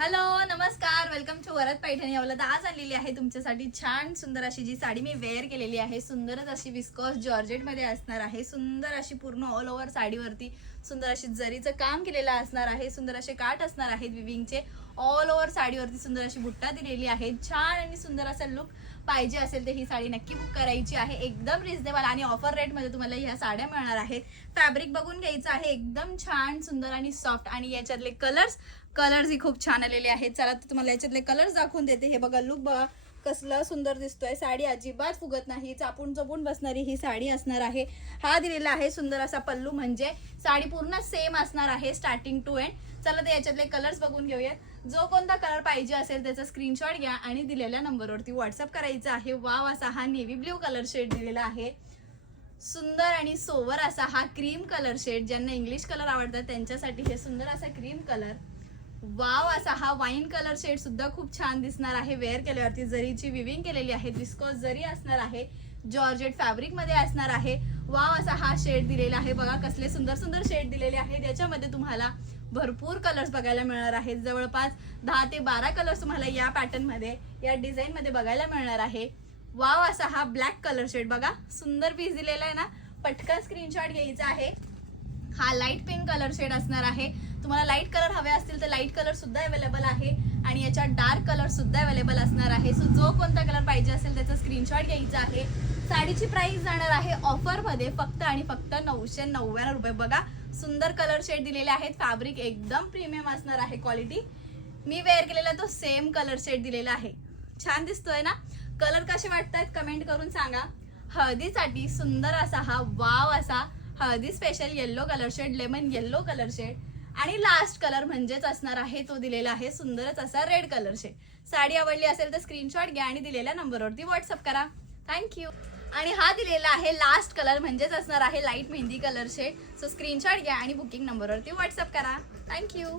Hello नमस्कार, welcome to Varad Paithani. अवलद आज आलेली आहे तुमच्यासाठी छान सुंदर अशी जी साडी मी वेअर केलेली आहे. सुंदरच अशी विस्कॉस जॉर्जेट मध्ये असणार आहे. सुंदर अशी पूर्ण ऑल ओव्हर साडीवरती सुंदर अशी जरीचं काम केलेलं असणार आहे. सुंदर असे काठ असणार आहेत विविंगचे. ऑल ओव्हर साडीवरती सुंदर अशी बुट्टा दिलेली आहे. छान आणि सुंदर असा लुक पाहिजे असेल तर ही साडी नक्की बुक करायची आहे. एकदम रिजनेबल आणि ऑफर रेट मध्ये तुम्हाला ह्या साड्या मिळणार आहेत. फॅब्रिक बघून घ्यायचं आहे, एकदम छान सुंदर आणि सॉफ्ट. आणि याच्यातले कलर्स ही खूप छान आलेले आहेत. चला तर तुम्हाला याच्यातले कलर्स दाखवून देते. हे बघा, लुक बघा कसला सुंदर दिसतोय. साडी अजिबात फुगत नाही, चापून चपून बसणारी ही साडी असणार आहे. हा दिलेला आहे सुंदर असा पल्लू, म्हणजे साडी पूर्ण सेम असणार आहे स्टार्टिंग टू एंड. चला तर याच्यातले कलर्स बघून घेऊयात. जो कोणता कलर पाहिजे असेल त्याचा स्क्रीनशॉट घ्या आणि दिलेल्या नंबरवरती व्हॉट्सअप करायचा आहे. वाव असा हा नेव्ही ब्ल्यू कलर शेड दिलेला आहे. सुंदर आणि सोवर असा हा क्रीम कलर शेड. ज्यांना इंग्लिश कलर आवडतात त्यांच्यासाठी हे सुंदर असा क्रीम कलर. वाव असा हा वाईन कलर शेड सुद्धा खूप छान दिसणार आहे. वेअर केल्यावरती जरीची विविंग केलेली आहे. विस्कॉस जरी असणार आहे. जॉर्जेट फॅब्रिक मध्ये असणार आहे. वाव असा हा शेड दिलेला आहे. बघा कसले सुंदर सुंदर शेड दिलेले आहेत. याच्यामध्ये तुम्हाला भरपूर कलर्स बघायला मिळणार आहेत. जवळपास 10 ते 12 कलर्स तुम्हाला या पॅटर्न मध्ये, या डिझाईन मध्ये बघायला मिळणार आहे. वाव असा हा ब्लॅक कलर शेड. बघा सुंदर पीस दिलेला आहे ना. पटकन स्क्रीनशॉट घ्यायचा आहे. हा लाईट पिंक कलर शेड असणार आहे. तुम्हाला लाईट कलर हवे असतील तर लाईट कलर सुद्धा अवेलेबल आहे आणि याच्यात डार्क कलर सुद्धा अवेलेबल असणार आहे. सो जो कोणता कलर पाहिजे असेल त्याचा स्क्रीनशॉट घ्यायचा आहे. साडीची प्राइस जाणार आहे ऑफर मध्ये फक्त आणि फक्त 999 रुपये. बघा सुंदर कलर शेड दिलेले आहेत. फॅब्रिक एकदम प्रीमियम असणार आहे. क्वालिटी मी वेअर केलेला तो सेम कलर शेड दिलेला आहे. छान दिसतोय ना. कलर कसे वाटतात कमेंट करून सांगा. हळदीसाठी सुंदर असा हा वाव असा Haldi special yellow colour shade, lemon yellow colour shade आणि लास्ट कलर म्हणजेच असणार आहे तो दिलेला आहे सुंदरच असा रेड कलर शेड. साडी आवडली असेल तर स्क्रीनशॉट घ्या आणि दिलेल्या नंबरवरती व्हॉट्सअप करा. थँक्यू. आणि हा दिलेला आहे लास्ट कलर म्हणजेच असणार आहे light mehndi colour shade. So screenshot घ्या आणि बुकिंग नंबरवरती व्हॉट्सअप करा. थँक्यू.